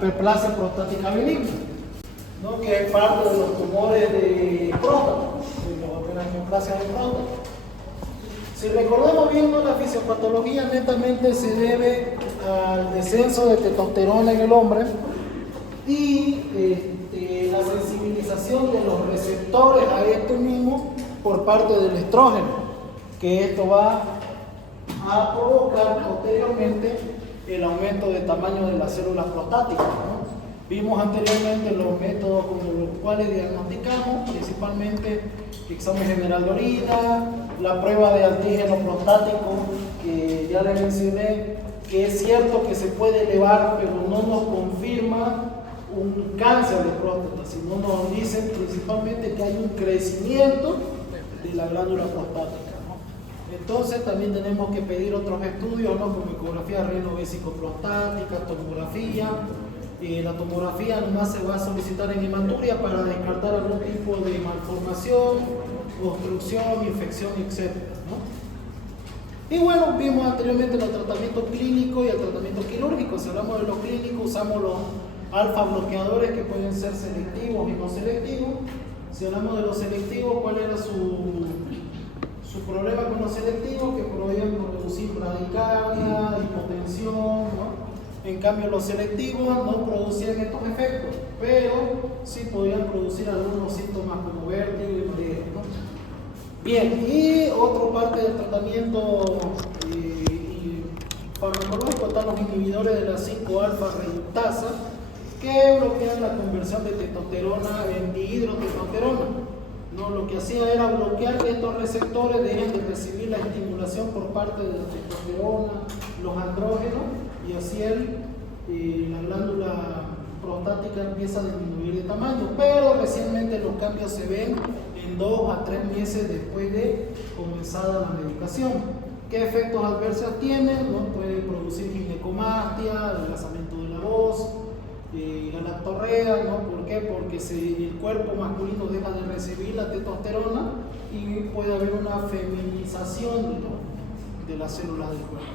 Hiperplasia prostática benigna, ¿no? Que es parte de los tumores de próstata, de la neoplasia de próstata. Si recordamos bien, ¿no? La fisiopatología netamente se debe al descenso de testosterona en el hombre y la sensibilización de los receptores a esto mismo por parte del estrógeno, que esto va a provocar posteriormente el aumento de tamaño de las células prostáticas, ¿no? Vimos anteriormente los métodos con los cuales diagnosticamos, principalmente examen general de orina, la prueba de antígeno prostático, que ya les mencioné, que es cierto que se puede elevar, pero no nos confirma un cáncer de próstata, sino nos dicen principalmente que hay un crecimiento de la glándula prostática. Entonces también tenemos que pedir otros estudios, ¿no? Como ecografía renovesicoprostática, tomografía. La tomografía nomás se va a solicitar en hematuria para descartar algún tipo de malformación, obstrucción, infección, etc., ¿no? Y bueno, vimos anteriormente los tratamientos clínicos y el tratamiento quirúrgico. Si hablamos de los clínicos, usamos los alfa bloqueadores que pueden ser selectivos y no selectivos. Si hablamos de los selectivos, ¿cuál era su problema con los selectivos? Que podían producir bradicardia, hipotensión, ¿no? En cambio, los selectivos no producían estos efectos, pero sí podían producir algunos síntomas como vértigo y mareo, ¿no? Bien, y otra parte del tratamiento farmacológico están los inhibidores de la 5-alfa reductasa, que bloquean la conversión de testosterona en dihidrotestosterona. No, lo que hacía era bloquear que estos receptores dejen de recibir la estimulación por parte de la testosterona, los andrógenos, y así la glándula prostática empieza a disminuir de tamaño. Pero recientemente los cambios se ven en 2 a 3 meses después de comenzada la medicación. ¿Qué efectos adversos tiene? ¿No? Puede producir ginecomastia, adelgazamiento de la voz, galactorrea, ¿no? ¿Por qué? Porque el cuerpo masculino deja de recibir la testosterona y puede haber una feminización de las células del cuerpo.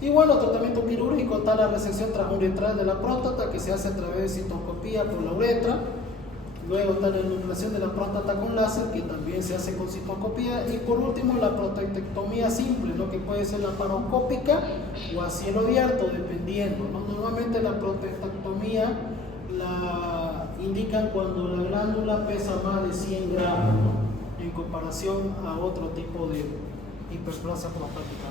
Y bueno, tratamiento quirúrgico está la resección transuretral de la próstata, que se hace a través de citoscopía por la uretra. Luego está la enucleación de la próstata con láser, que también se hace con citoscopía. Y por último, la prostatectomía simple, lo que puede ser laparoscópica o a cielo abierto, dependiendo, ¿no? Normalmente la prostatectomía la indican cuando la glándula pesa más de 100 gramos, ¿no? En comparación a otro tipo de hiperplasia prostática.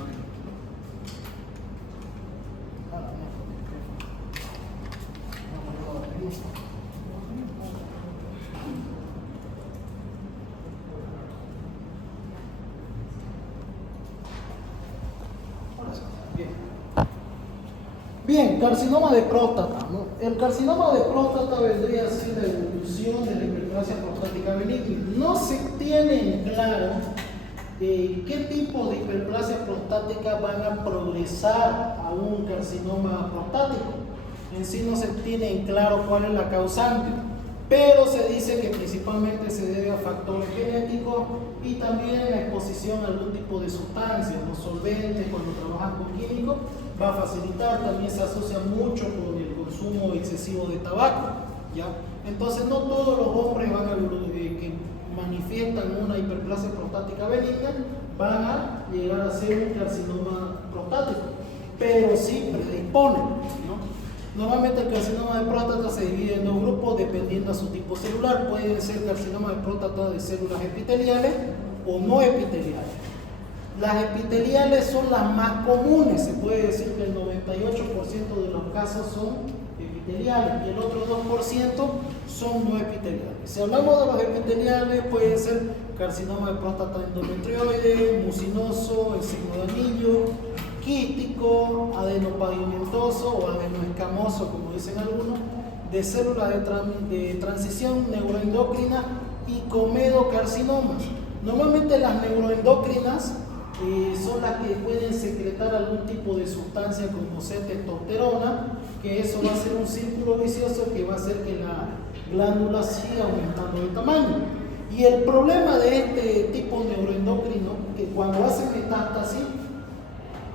Bien, carcinoma de próstata, ¿no? El carcinoma de próstata vendría a ser la evolución de la hiperplasia prostática benigna. No se tiene en claro qué tipo de hiperplasia prostática van a progresar a un carcinoma prostático. En sí no se tiene en claro cuál es la causante, pero se dice que principalmente se debe a factores genéticos y también la exposición a algún tipo de sustancias, los solventes, cuando trabajan con químicos, va a facilitar. También se asocia mucho con el consumo excesivo de tabaco, ¿ya? Entonces no todos los hombres que manifiestan una hiperplasia prostática benigna van a llegar a ser un carcinoma prostático, pero sí predisponen, ¿no? Normalmente el carcinoma de próstata se divide en 2 grupos dependiendo a su tipo celular. Pueden ser carcinoma de próstata de células epiteliales o no epiteliales. Las epiteliales son las más comunes, se puede decir que el 98% de los casos son epiteliales y el otro 2% son no epiteliales. Si hablamos de los epiteliales, pueden ser carcinoma de próstata endometrioide, mucinoso, en signo de anillo, quístico, adenopavimentoso o adenoescamoso, como dicen algunos, de células de transición neuroendocrina y comedocarcinomas. Normalmente las neuroendocrinas son las que pueden secretar algún tipo de sustancia como testosterona, que eso va a ser un círculo vicioso que va a hacer que la glándula siga aumentando de tamaño. Y el problema de este tipo neuroendocrino, que cuando hace metástasis,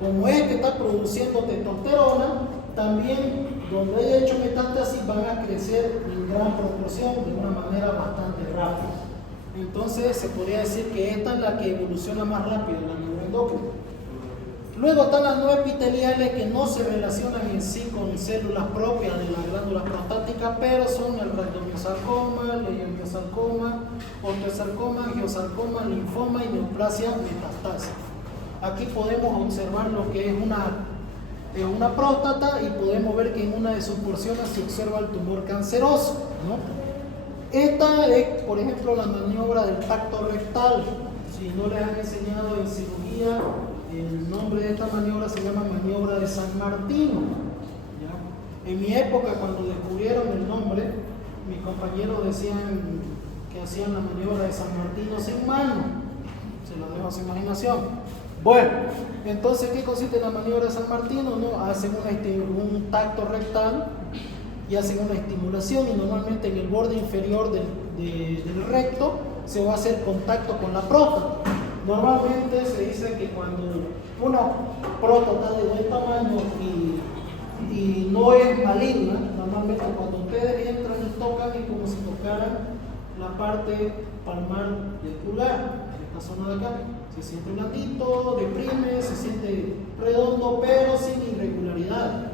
como es que está produciendo testosterona, también donde haya hecho metástasis van a crecer en gran proporción de una manera bastante rápida. Entonces se podría decir que esta es la que evoluciona más rápido, la neuroendocrina. Luego están las no epiteliales, que no se relacionan en sí con células propias de la glándula prostática, pero son el rhabdomyosarcoma, el leiomyosarcoma, osteosarcoma, angiosarcoma, linfoma y neoplasia metastásica. Aquí podemos observar lo que es una próstata y podemos ver que en una de sus porciones se observa el tumor canceroso, ¿no? Esta es, por ejemplo, la maniobra del tacto rectal. Si no les han enseñado en cirugía, el nombre de esta maniobra se llama maniobra de San Martino, ¿ya? En mi época, cuando descubrieron el nombre, mis compañeros decían que hacían la maniobra de San Martino sin mano. Se lo dejo a su imaginación. Bueno, entonces, ¿qué consiste en la maniobra de San Martino? ¿No? Hacen un tacto rectal y hacen una estimulación, y normalmente en el borde inferior del recto se va a hacer contacto con la próstata. Normalmente se dice que cuando una próstata de buen tamaño y no es maligna, normalmente cuando ustedes entran y tocan, es como si tocaran la parte palmar del pulgar, esta zona de acá. Se siente blandito, deprime, se siente redondo, pero sin irregularidad.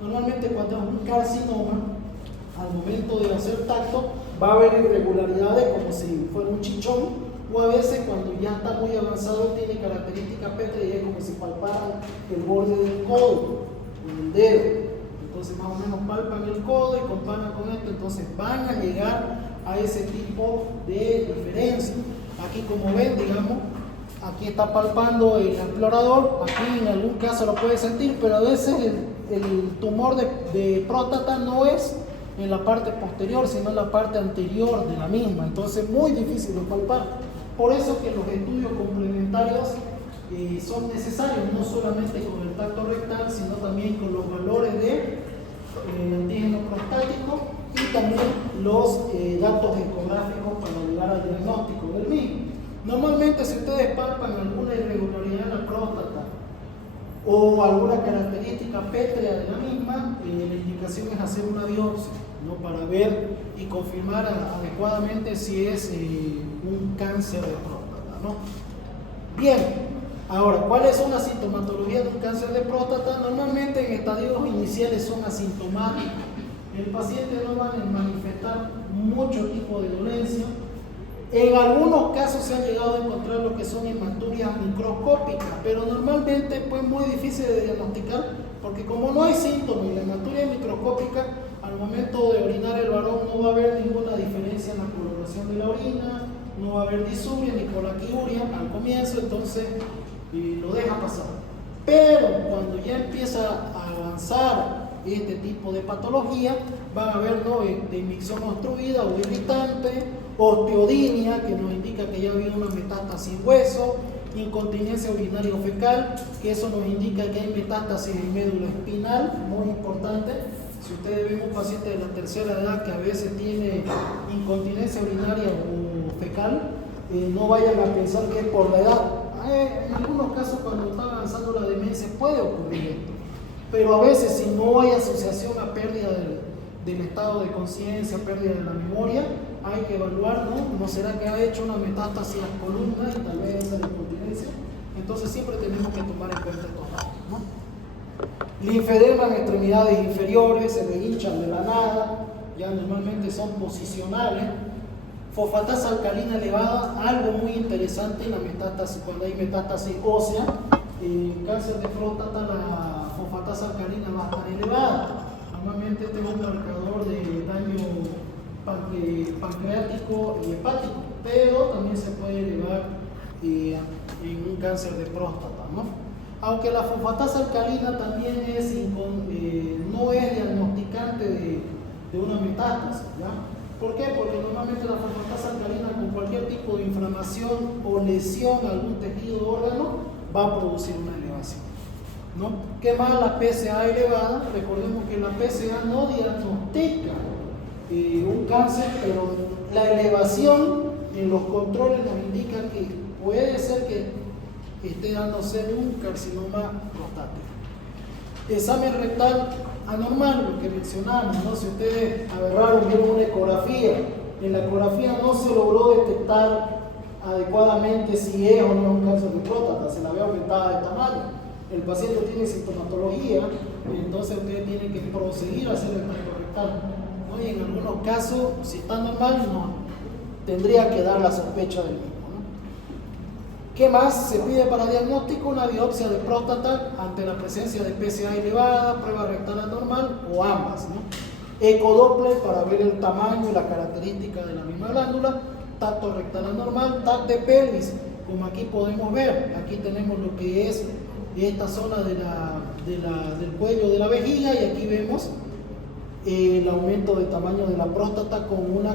Normalmente cuando es un carcinoma, al momento de hacer tacto, va a haber irregularidades como si fuera un chichón, o a veces cuando ya está muy avanzado tiene características pétreas y es como si palparan el borde del codo, con el dedo. Entonces más o menos palpan el codo y comparan con esto, entonces van a llegar a ese tipo de diferencia. Aquí, como ven, digamos, aquí está palpando el explorador, aquí en algún caso lo puede sentir, pero a veces el tumor de próstata no es en la parte posterior, sino en la parte anterior de la misma, entonces muy difícil de palpar. Por eso que los estudios complementarios son necesarios, no solamente con el tacto rectal, sino también con los valores de antígeno prostático y también los datos ecográficos para llegar al diagnóstico del mismo. Normalmente, si ustedes palpan alguna irregularidad en la próstata o alguna característica pétrea de la misma, la indicación es hacer una biopsia, ¿no? Para ver y confirmar adecuadamente si es un cáncer de próstata, ¿no? Bien, ahora, ¿cuáles son las sintomatologías de un cáncer de próstata? Normalmente en estadios iniciales son asintomáticos. El paciente no va a manifestar mucho tipo de dolencia. En algunos casos se han llegado a encontrar lo que son hematurias microscópicas, pero normalmente pues muy difícil de diagnosticar, porque como no hay síntomas y la hematuria es microscópica, al momento de orinar el varón no va a haber ninguna diferencia en la coloración de la orina, no va a haber disuria ni colaquiuria al comienzo, entonces lo deja pasar. Pero cuando ya empieza a avanzar este tipo de patología, van a haber, ¿no?, de micción obstruida o irritante, osteodinia, que nos indica que ya ha habido una metástasis en hueso, incontinencia urinaria o fecal, que eso nos indica que hay metástasis en médula espinal, muy importante. Si ustedes ven un paciente de la tercera edad que a veces tiene incontinencia urinaria o fecal, no vayan a pensar que es por la edad. En algunos casos, cuando está avanzando la demencia, puede ocurrir esto, pero a veces, si no hay asociación a pérdida del estado de conciencia, pérdida de la memoria, hay que evaluar, ¿no será que ha hecho una metástasis a la columna y tal vez esa es la incontinencia? Entonces siempre tenemos que tomar en cuenta estos datos, ¿no? Linfedema en extremidades inferiores, se le hinchan de la nada, ya normalmente son posicionales. Fosfatasa alcalina elevada, algo muy interesante en la metástasis, cuando hay metástasis ósea, en cáncer de próstata la fosfatasa alcalina va a estar elevada. Normalmente este es un marcador de daño pancreático y hepático, pero también se puede elevar en un cáncer de próstata, ¿no? Aunque la fosfatasa alcalina también no es diagnosticante de una metástasis, ¿ya? ¿Por qué? Porque normalmente la fosfatasa alcalina, con cualquier tipo de inflamación o lesión a algún tejido o órgano, va a producir una elevación, ¿no? ¿Qué más? La PSA elevada. Recordemos que la PSA no diagnostica un cáncer, pero la elevación en los controles nos indica que puede ser que esté dándose un carcinoma prostático. Examen rectal anormal, lo que mencionamos, ¿no? Si ustedes agarraron, vieron una ecografía, en la ecografía no se logró detectar adecuadamente si es o no es un cáncer de próstata, se la ve aumentada de tamaño. El paciente tiene sintomatología, entonces ustedes tienen que proseguir a hacer el tacto rectal, ¿no? Y en algunos casos, si está normal, no, tendría que dar la sospecha del mismo, ¿no? ¿Qué más se pide para diagnóstico? Una biopsia de próstata ante la presencia de PSA elevada, prueba rectal anormal o ambas, ¿no? Ecodoppler para ver el tamaño y la característica de la misma glándula, tacto rectal anormal, TAC de pelvis, como aquí podemos ver, aquí tenemos lo que es esta zona del cuello de la vejiga, y aquí vemos el aumento de tamaño de la próstata con una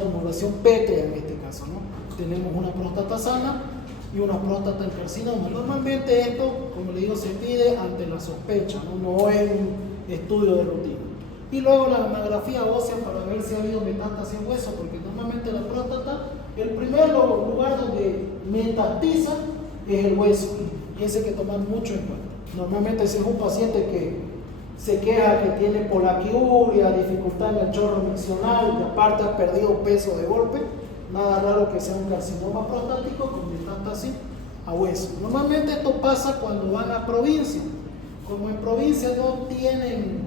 tumoración pétrea en este caso, ¿no? Tenemos una próstata sana y una próstata en carcinoma. Normalmente esto, como le digo, se pide ante la sospecha, no es un estudio de rutina. Y luego la mamografía ósea para ver si ha habido metástasis en hueso, porque normalmente la próstata, el primer lugar donde metastiza es el hueso, y ese hay que tomar mucho en cuenta. Normalmente si es un paciente que se queja que tiene polaquiuria, dificultad en el chorro miccional, y aparte ha perdido peso de golpe, nada raro que sea un carcinoma prostático con metástasis a hueso. Normalmente esto pasa cuando van a provincia. Como en provincia no tienen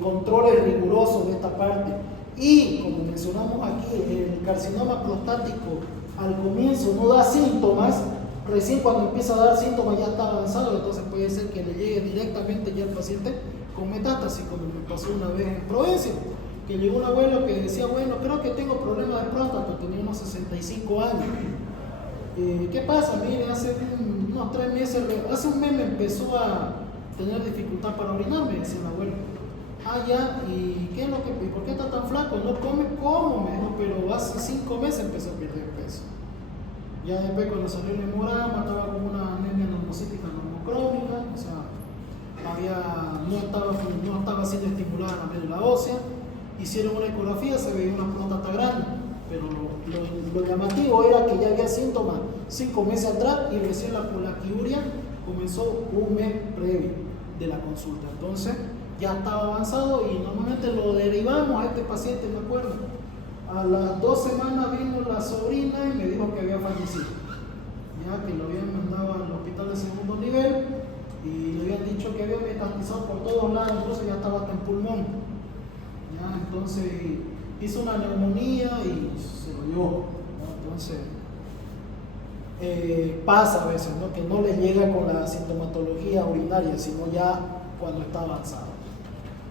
controles rigurosos de esta parte, y como mencionamos aquí, el carcinoma prostático al comienzo no da síntomas, recién cuando empieza a dar síntomas ya está avanzado, entonces puede ser que le llegue directamente ya al paciente con metástasis, como me pasó una vez en Provincia, que llegó un abuelo que decía, bueno, creo que tengo problemas de próstata, tenía unos 65 años. ¿Qué pasa? Mire, hace unos 3 meses, hace un mes me empezó a tener dificultad para orinar, me decía el abuelo. Ah, ya, ¿y qué es lo que, por qué está tan flaco? ¿No come? ¿Cómo? Me dijo, pero hace 5 meses empezó a perder peso. Ya después cuando salió el hemograma estaba con una anemia normocítica normocrónica, o sea, no estaba siendo estimulada la médula ósea. Hicieron una ecografía, se veía una próstata grande, pero lo llamativo era que ya había síntomas 5 meses atrás, y recién la polaquiuria comenzó un mes previo de la consulta. Entonces ya estaba avanzado y normalmente lo derivamos a este paciente, me acuerdo. A las 2 semanas vino la sobrina y me dijo que había fallecido, ya que lo habían mandado al hospital de segundo nivel y le habían dicho que había metastizado por todos lados, incluso ya estaba hasta en pulmón. Ya, entonces hizo una neumonía y se lo dio, ¿no? Entonces pasa a veces, ¿no? Que no le llega con la sintomatología urinaria, sino ya cuando está avanzado.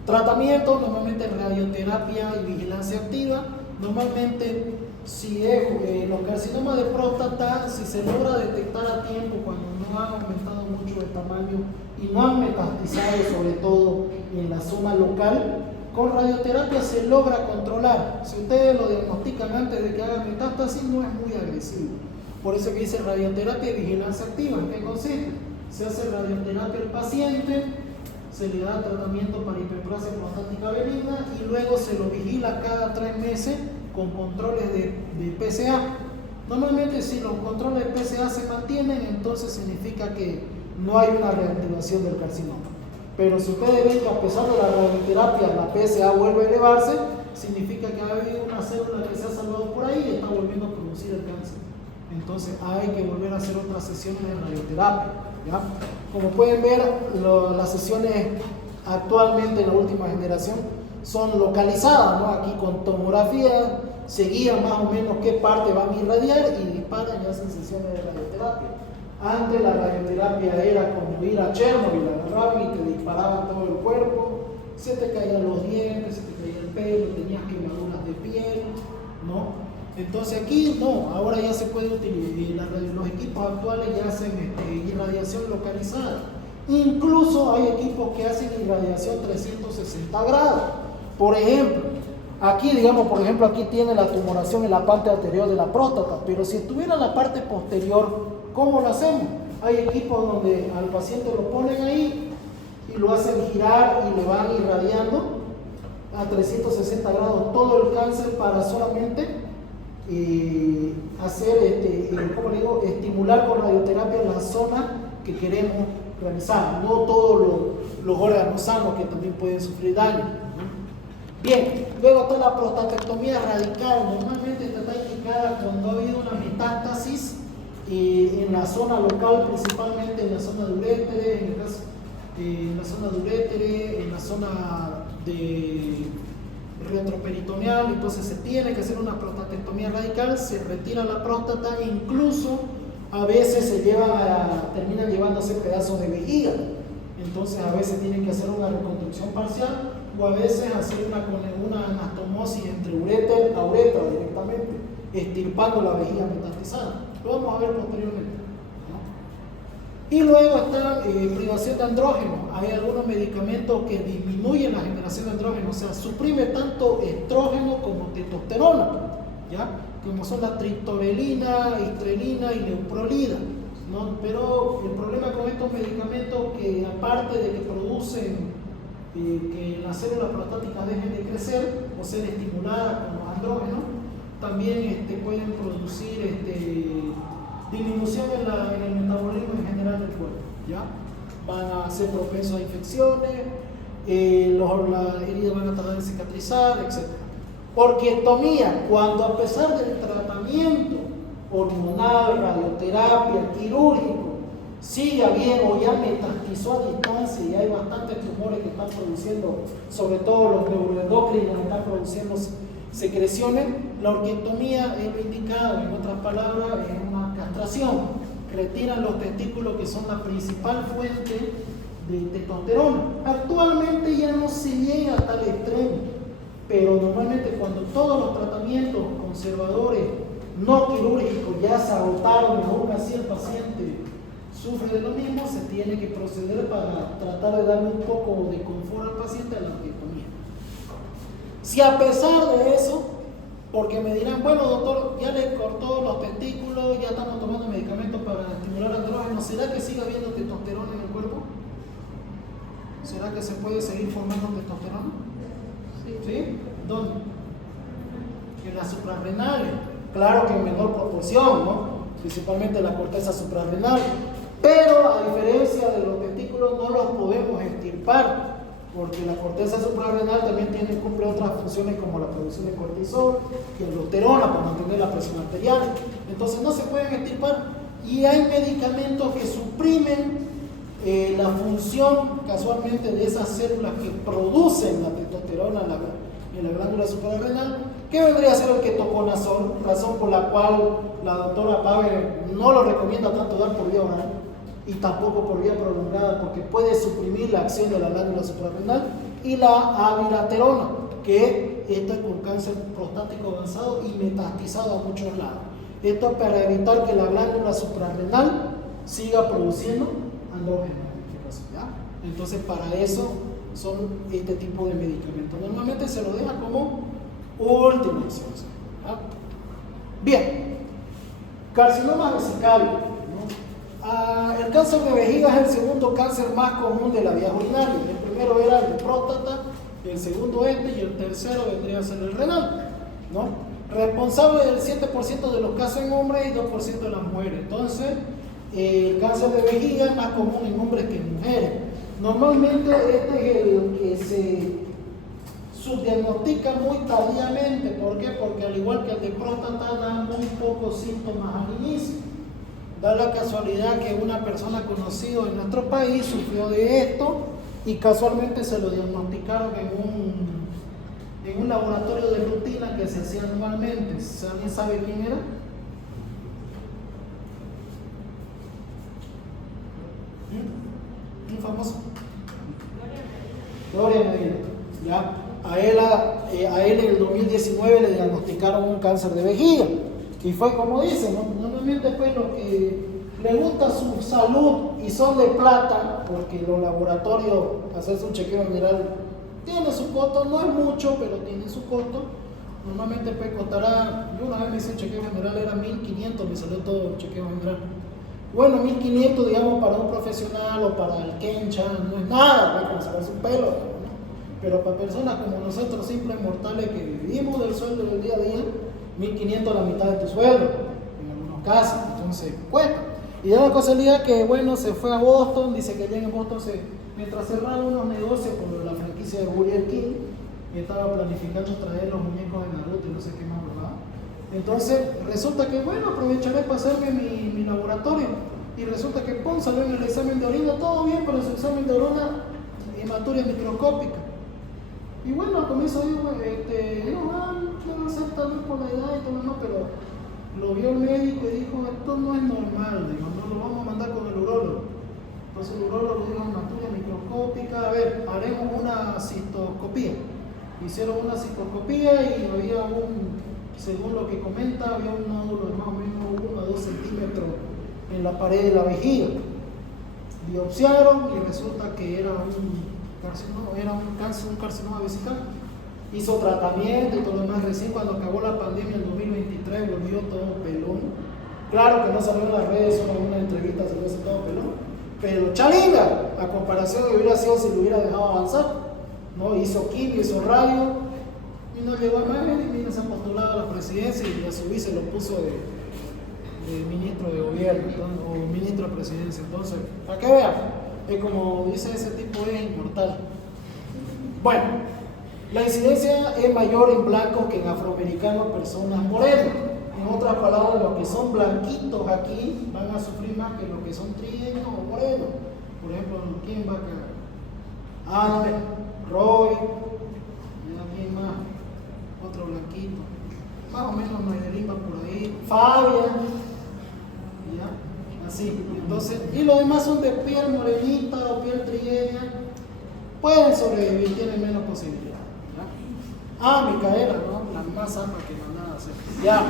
Tratamiento, normalmente radioterapia y vigilancia activa. Normalmente, si es los carcinomas de próstata, si se logra detectar a tiempo cuando no han aumentado mucho de tamaño y no han metastizado, sobre todo en la zona local, con radioterapia se logra controlar. Si ustedes lo diagnostican antes de que haga metástasis, no es muy agresivo. Por eso que dice radioterapia y vigilancia activa. ¿En qué consiste? Se hace radioterapia al paciente, se le da tratamiento para hiperplasia prostática benigna y luego se lo vigila cada 3 meses con controles de PSA. Normalmente si los controles de PSA se mantienen, entonces significa que no hay una reactivación del carcinoma. Pero si ustedes ven que a pesar de la radioterapia la PSA vuelve a elevarse, significa que ha habido una célula que se ha salvado por ahí y está volviendo a producir el cáncer. Entonces hay que volver a hacer otras sesiones de radioterapia, ¿ya? Como pueden ver, las sesiones actualmente en la última generación son localizadas, ¿no? Aquí con tomografía se guía más o menos qué parte van a irradiar y disparan y hacen sesiones de radioterapia. Antes la radioterapia era como ir a Chernobyl, agarraban y te disparaban todo el cuerpo, se te caían los dientes, se te caía el pelo, tenías quemaduras de piel, ¿no? Entonces aquí no, ahora ya se puede utilizar, los equipos actuales ya hacen irradiación localizada. Incluso hay equipos que hacen irradiación 360 grados. Por ejemplo, aquí aquí tiene la tumoración en la parte anterior de la próstata, pero si estuviera en la parte posterior, ¿cómo lo hacemos? Hay equipos donde al paciente lo ponen ahí y lo hacen girar y le van irradiando a 360 grados todo el cáncer para solamente hacer, estimular con radioterapia la zona que queremos revisar, no todos los órganos sanos que también pueden sufrir daño, ¿no? Bien, luego está la prostatectomía radical. Normalmente esta está indicada cuando ha habido una metástasis en la zona local, principalmente en la zona de urétere, en la zona de urétere, en la zona de retroperitoneal. Entonces se tiene que hacer una prostatectomía radical, se retira la próstata, incluso a veces terminan llevándose pedazos de vejiga. Entonces a veces tienen que hacer una reconstrucción parcial o a veces hacer una anastomosis entre uréter a uretra directamente, extirpando la vejiga metastizada. Lo vamos a ver posteriormente, ¿no? Y luego está privación de andrógeno. Hay algunos medicamentos que disminuyen la generación de andrógeno, o sea, suprime tanto estrógeno como testosterona, ¿ya? Como son la triptorelina, histrelina y leuprolida, ¿no? Pero el problema con estos medicamentos que aparte de que producen que las células prostáticas dejen de crecer o ser estimuladas con los andrógenos, también pueden producir disminución en el metabolismo en general del cuerpo, ¿ya? Van a ser propensos a infecciones, las heridas van a tardar en cicatrizar, etc. Orquiectomía, cuando a pesar del tratamiento hormonal, radioterapia, quirúrgico, siga bien o ya metastizó a distancia y hay bastantes tumores que están produciendo, sobre todo los neuroendocrinos que están produciendo secreciones, la orquiectomía es lo indicado, en otras palabras, es una castración. Retiran los testículos que son la principal fuente de testosterona. Actualmente ya no se llega a tal extremo, pero normalmente cuando todos los tratamientos conservadores no quirúrgicos ya se agotaron y aún así el paciente sufre de lo mismo, se tiene que proceder para tratar de darle un poco de confort al paciente a la orquiectomía. Si a pesar de eso, porque me dirán, bueno doctor, ya le cortó los testículos, ya estamos tomando medicamentos para estimular andrógenos, ¿será que sigue habiendo testosterona en el cuerpo? ¿Será que se puede seguir formando testosterona? ¿Sí? ¿Dónde? En las suprarrenales, claro que en menor proporción, ¿no? Principalmente la corteza suprarrenal. Pero a diferencia de los testículos no los podemos extirpar, porque la corteza suprarrenal también cumple otras funciones como la producción de cortisol y aldosterona para mantener la presión arterial. Entonces no se pueden extirpar y hay medicamentos que suprimen la función casualmente de esas células que producen la testosterona en la glándula suprarrenal, que vendría a ser el ketoconazol, razón por la cual la doctora Pave no lo recomienda tanto dar por vía oral y tampoco por vía prolongada, porque puede suprimir la acción de la glándula suprarrenal, y la abiraterona, que esto es con cáncer prostático avanzado y metastizado a muchos lados. Esto es para evitar que la glándula suprarrenal siga produciendo andrógenos, ¿ya? Entonces para eso son este tipo de medicamentos. Normalmente se lo deja como última opción, ¿ya? Bien, carcinoma vesicales, ¿no? El cáncer de vejiga es el segundo cáncer más común de la vía urinaria. El primero era el de próstata, el segundo y el tercero vendría a ser el renal, ¿no? Responsable del 7% de los casos en hombres y 2% de las mujeres. Entonces, el cáncer de vejiga es más común en hombres que en mujeres. Normalmente este es el que se subdiagnostica muy tardíamente. ¿Por qué? Porque al igual que el de próstata da muy pocos síntomas al inicio. Da la casualidad que una persona conocida en nuestro país sufrió de esto y casualmente se lo diagnosticaron en un laboratorio de rutina que se hacía anualmente. ¿Alguien sabe quién era? Un famoso. Gloria Medina. ¿Ya? A él en el 2019 le diagnosticaron un cáncer de vejiga. Y fue como dicen, ¿no? Normalmente pues los que les gusta su salud y son de plata, porque los laboratorios, hacerse un chequeo general tiene su costo, no es mucho, pero tiene su costo. Normalmente pues costará, yo una vez me hice un chequeo general, era 1.500, me salió todo el chequeo general. Bueno, 1.500 digamos para un profesional o para el Kencha, no es nada, como sacarse un pelo, ¿no? Pero para personas como nosotros, simples mortales que vivimos del sueldo del día a día, 1.500 la mitad de tu sueldo, en algunos casos, entonces cuesta. Y da la casualidad que, bueno, se fue a Boston, dice que allá en Boston, mientras cerraban unos negocios con la franquicia de Burger King, estaba planificando traer los muñecos de Naruto y no sé qué más, ¿verdad? Entonces, resulta que, bueno, aprovecharé para hacerme mi laboratorio. Y resulta que, pum, salió en el examen de orina, todo bien, pero en su examen de orina, hematuria microscópica. Y bueno, al comienzo digo, quiero hacer tal vez por la edad y todo lo demás, pero lo vio el médico y dijo, esto no es normal, digo, no lo vamos a mandar con el urólogo. Entonces el urólogo dijo, hematuria microscópica, a ver, haremos una cistoscopía. Hicieron una cistoscopía y había según lo que comenta, había un nódulo de más o menos 1 a 2 centímetros en la pared de la vejiga. Biopsiaron y resulta que era un carcinoma vesical. Hizo tratamiento y todo lo demás. Recién cuando acabó la pandemia en 2023 volvió todo pelón. Claro que no salió en las redes, solo en una entrevista se ve todo pelón. Pero chalinga, a comparación de hubiera sido si lo hubiera dejado avanzar. ¿No? Hizo quimio, hizo radio y no llegó a más. Y mira, se ha postulado a la presidencia y a su vice lo puso de ministro de gobierno, entonces, o ministro de presidencia. Entonces, para que vean, es como dice ese tipo, es inmortal. Bueno, la incidencia es mayor en blancos que en afroamericanos, personas morenas. En otras palabras, los que son blanquitos aquí van a sufrir más que los que son trigueños o morenos. Por ejemplo, ¿quién va acá? Ana, Roy, ¿quién más? Otro blanquito. Más o menos Maydelín va por ahí. Fabián. ¿Ya? Así. Entonces, y los demás son de piel morenita o piel trigueña. Pueden sobrevivir, tienen menos posibilidades. Micaela, ¿no? La más sana que mandaba a hacer. Ya.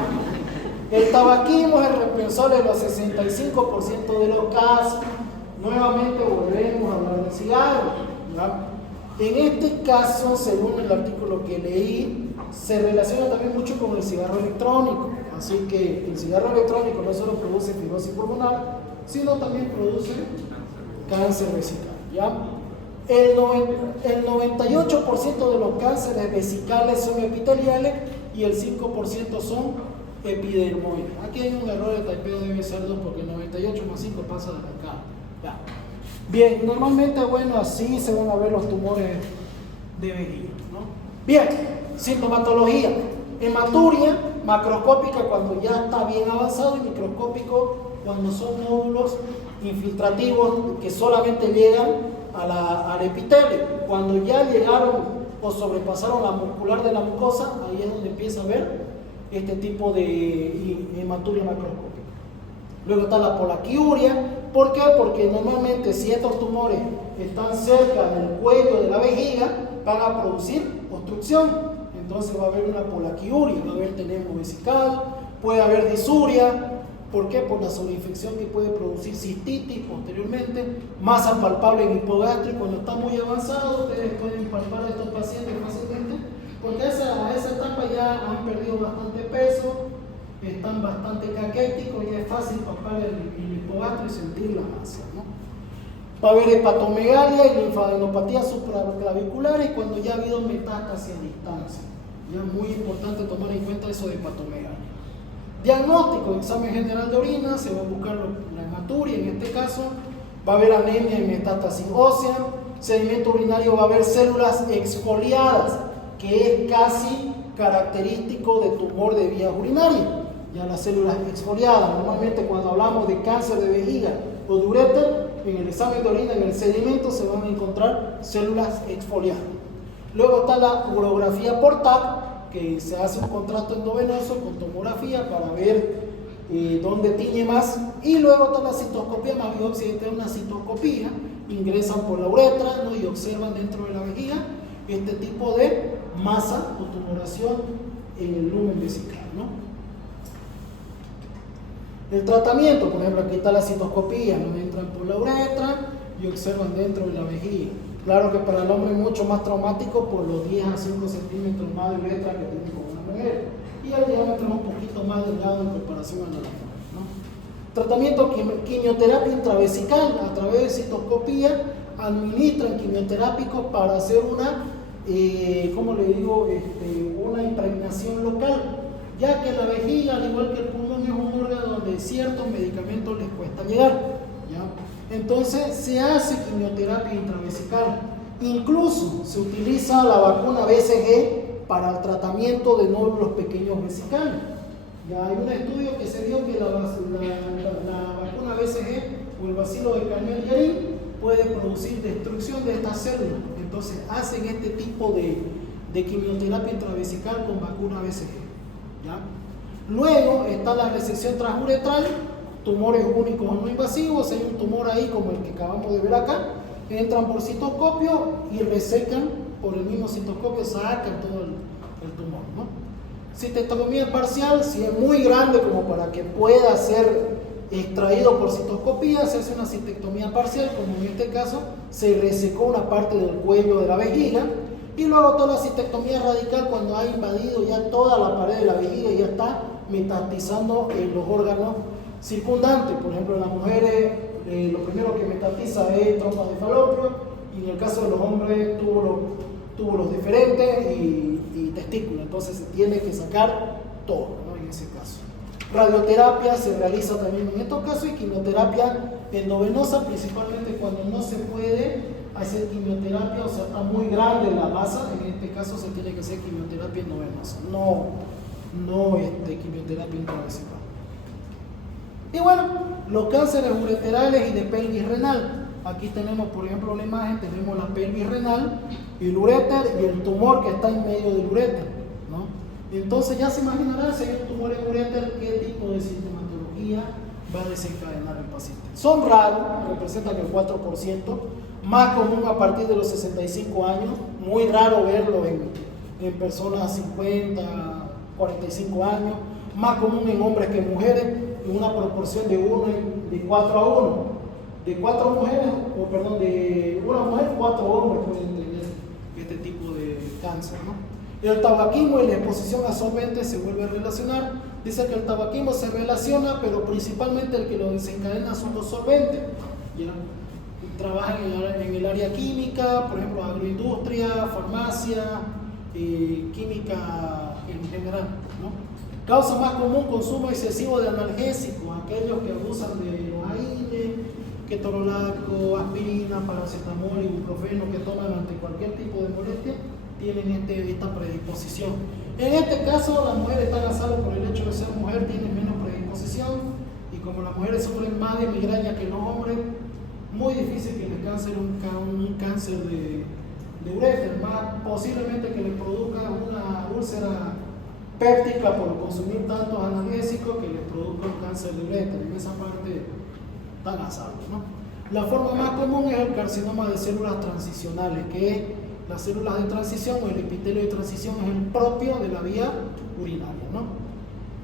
El tabaquismo es el responsable de los 65% de los casos. Nuevamente volvemos a hablar del cigarro. ¿Ya? En este caso, según el artículo que leí, se relaciona también mucho con el cigarro electrónico. Así que el cigarro electrónico no solo produce fibrosis pulmonar, sino también produce cáncer vesical. ¿Ya? El 98% de los cánceres vesicales son epiteliales y el 5% son epidermoides. Aquí hay un error de taipeo, debe ser 2 porque el 98 más 5 pasa de acá. Ya. Bien, normalmente, bueno, así se van a ver los tumores de vejiga, ¿no? Bien, sintomatología. Hematuria macroscópica cuando ya está bien avanzado y microscópico cuando son nódulos infiltrativos que solamente llegan al epitelio. Cuando ya llegaron o sobrepasaron la muscular de la mucosa, ahí es donde empieza a ver este tipo de hematuria macroscópica. Luego está la polaquiuria. ¿Por qué? Porque normalmente si estos tumores están cerca del cuello de la vejiga, van a producir obstrucción. Entonces va a haber una polaquiuria, va a haber tenemo vesical, puede haber disuria. ¿Por qué? Por la sobreinfección que puede producir cistitis posteriormente, masa palpable en hipogástrico. Cuando está muy avanzado, ustedes pueden palpar a estos pacientes fácilmente, porque a esa etapa ya han perdido bastante peso, están bastante caquéticos y es fácil palpar el hipogástrico y sentir la masa, ¿no? Va a haber hepatomegalia y linfadenopatía supraclavicular y cuando ya ha habido metástasis a distancia. Ya es muy importante tomar en cuenta eso de hepatomegalia. Diagnóstico, examen general de orina, se va a buscar la hematuria, en este caso va a haber anemia y metástasis ósea, sedimento urinario, va a haber células exfoliadas, que es casi característico de tumor de vías urinarias. Ya las células exfoliadas, normalmente cuando hablamos de cáncer de vejiga o de uréter, en el examen de orina, en el sedimento se van a encontrar células exfoliadas. Luego está la urografía por TAC, que se hace un contraste endovenoso con tomografía para ver dónde tiñe más. Y luego está la citoscopía, más biopsia, esta es una citoscopía, ingresan por la uretra, ¿no? Y observan dentro de la vejiga este tipo de masa o tumoración en el lumen vesical, ¿no? El tratamiento, por ejemplo, aquí está la citoscopía, ¿no? Entran por la uretra y observan dentro de la vejiga. Claro que para el hombre es mucho más traumático por los 10 a 5 centímetros más de uretra que tiene con una mujer. Y el diámetro es un poquito más delgado en comparación a la mujer, ¿no? Tratamiento quimioterapia intravesical, a través de citoscopía, administran quimioterápicos para hacer una, ¿cómo le digo? Una impregnación local, ya que la vejiga, al igual que el pulmón, riñón es un órgano donde ciertos medicamentos les cuesta llegar, ¿ya? Entonces se hace quimioterapia intravesical. Incluso se utiliza la vacuna BCG para el tratamiento de nódulos pequeños vesicales. Ya hay un estudio que se dio que la vacuna BCG o el bacilo de Carniel-Yarin puede producir destrucción de estas células. Entonces hacen este tipo de quimioterapia intravesical con vacuna BCG, ¿ya? Luego está la resección transuretral, tumores únicos o no invasivos. Hay un tumor ahí como el que acabamos de ver acá, entran por citoscopio y resecan por el mismo citoscopio, sacan todo el tumor, ¿no? Cistectomía parcial, si es muy grande como para que pueda ser extraído por citoscopía, se hace una cistectomía parcial, como en este caso se resecó una parte del cuello de la vejiga. Y luego toda la cistectomía radical, cuando ha invadido ya toda la pared de la vejiga y ya está metastizando en los órganos circundantes. Por ejemplo, en las mujeres lo primero que metatiza es trompa de falopio, y en el caso de los hombres túbulos deferentes y testículos. Entonces se tiene que sacar todo, ¿no? En ese caso. Radioterapia se realiza también en estos casos, y quimioterapia endovenosa, principalmente cuando no se puede hacer quimioterapia, o sea, está muy grande la masa. En este caso se tiene que hacer quimioterapia endovenosa, no quimioterapia intravesical. Y bueno, los cánceres ureterales y de pelvis renal. Aquí tenemos, por ejemplo, la imagen, tenemos la pelvis renal, el uréter y el tumor que está en medio del uréter, ¿no? Entonces ya se imaginarán, si hay un tumor en uréter, qué tipo de sintomatología va a desencadenar el paciente. Son raros, representan el 4%, más común a partir de los 65 años, muy raro verlo en personas 50, 45 años, más común en hombres que en mujeres, en una proporción de 4 a 1. De 4 mujeres, de una mujer, 4 hombres pueden tener este tipo de cáncer, ¿no? El tabaquismo y la exposición a solventes se vuelve a relacionar. Dice que el tabaquismo se relaciona, pero principalmente el que lo desencadena son los solventes, ¿ya? Trabajan en el área química, por ejemplo, agroindustria, farmacia, química en general, ¿no? Causa más común: consumo excesivo de analgésicos, aquellos que abusan de loaína, ketorolaco, aspirina, paracetamol, ibuprofeno, que toman ante cualquier tipo de molestia, tienen esta predisposición. En este caso, las mujeres están a salvo por el hecho de ser mujer, tienen menos predisposición, y como las mujeres sufren más de migraña que los hombres, muy difícil que les cause un cáncer de uréter, más posiblemente que les produzca una úlcera péptica por consumir tantos analgésicos, que les produzca un cáncer de uréter. En esa parte están a salvo, ¿no? La forma más común es el carcinoma de células transicionales, que las células de transición o el epitelio de transición es el propio de la vía urinaria, ¿no?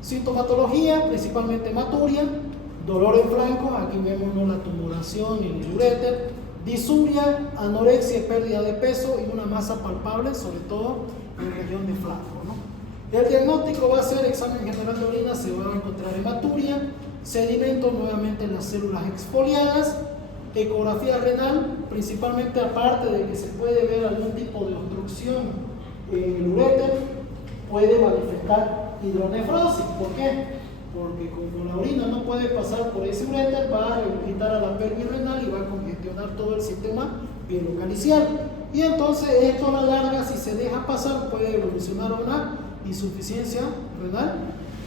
Sintomatología, principalmente hematuria, dolor en flancos, aquí vemos, ¿no?, la tumoración en el uréter, disuria, anorexia y pérdida de peso, y una masa palpable, sobre todo en la región de flanco, ¿no? El diagnóstico va a ser examen general de orina, se va a encontrar hematuria, sedimento nuevamente en las células exfoliadas, ecografía renal, principalmente, aparte de que se puede ver algún tipo de obstrucción en el uréter, puede manifestar hidronefrosis. ¿Por qué? Porque como la orina no puede pasar por ese uréter, va a regurgitar a la pelvis renal y va a congestionar todo el sistema pielocalicial. Y entonces esto a la larga, si se deja pasar, puede evolucionar a una insuficiencia renal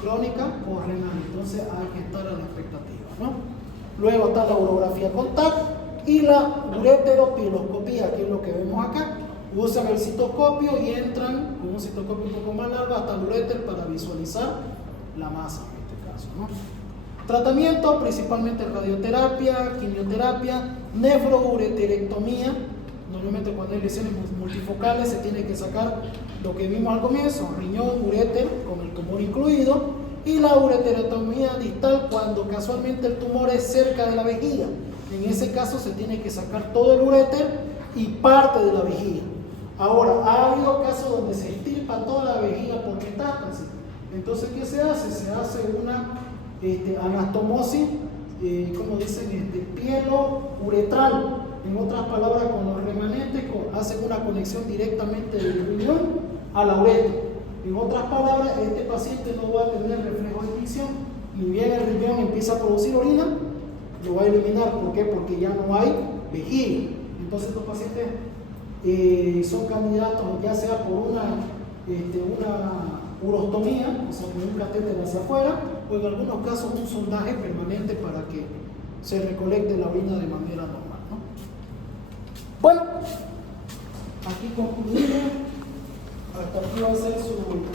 crónica o renal. Entonces hay que estar a la expectativa, ¿no? Luego está la urografía con TAC y la ureteropieloscopía, que es lo que vemos acá. Usan el citoscopio y entran con un citoscopio un poco más largo hasta el uréter para visualizar la masa, en este caso, ¿no? Tratamiento, principalmente radioterapia, quimioterapia, nefroureterectomía. Normalmente cuando hay lesiones multifocales se tiene que sacar lo que vimos al comienzo, riñón, uréter, con el tumor incluido, y la ureterectomía distal cuando casualmente el tumor es cerca de la vejiga. En ese caso se tiene que sacar todo el uréter y parte de la vejiga. Ahora, ha habido casos donde se extirpa toda la vejiga por metástasis. Entonces, ¿qué se hace? Se hace una anastomosis, como dicen, pielo-uretral. En otras palabras, con los remanentes hacen una conexión directamente del riñón a la uretra. En otras palabras, este paciente no va a tener reflejo de ignición, y bien el riñón empieza a producir orina, lo va a eliminar. ¿Por qué? Porque ya no hay vejiga. Entonces estos pacientes son candidatos ya sea por una urostomía, o sea, con un catéter hacia afuera, o en algunos casos un sondaje permanente para que se recolecte la orina de manera normal, ¿no? Bueno, aquí concluimos. Hasta aquí va a ser su segundo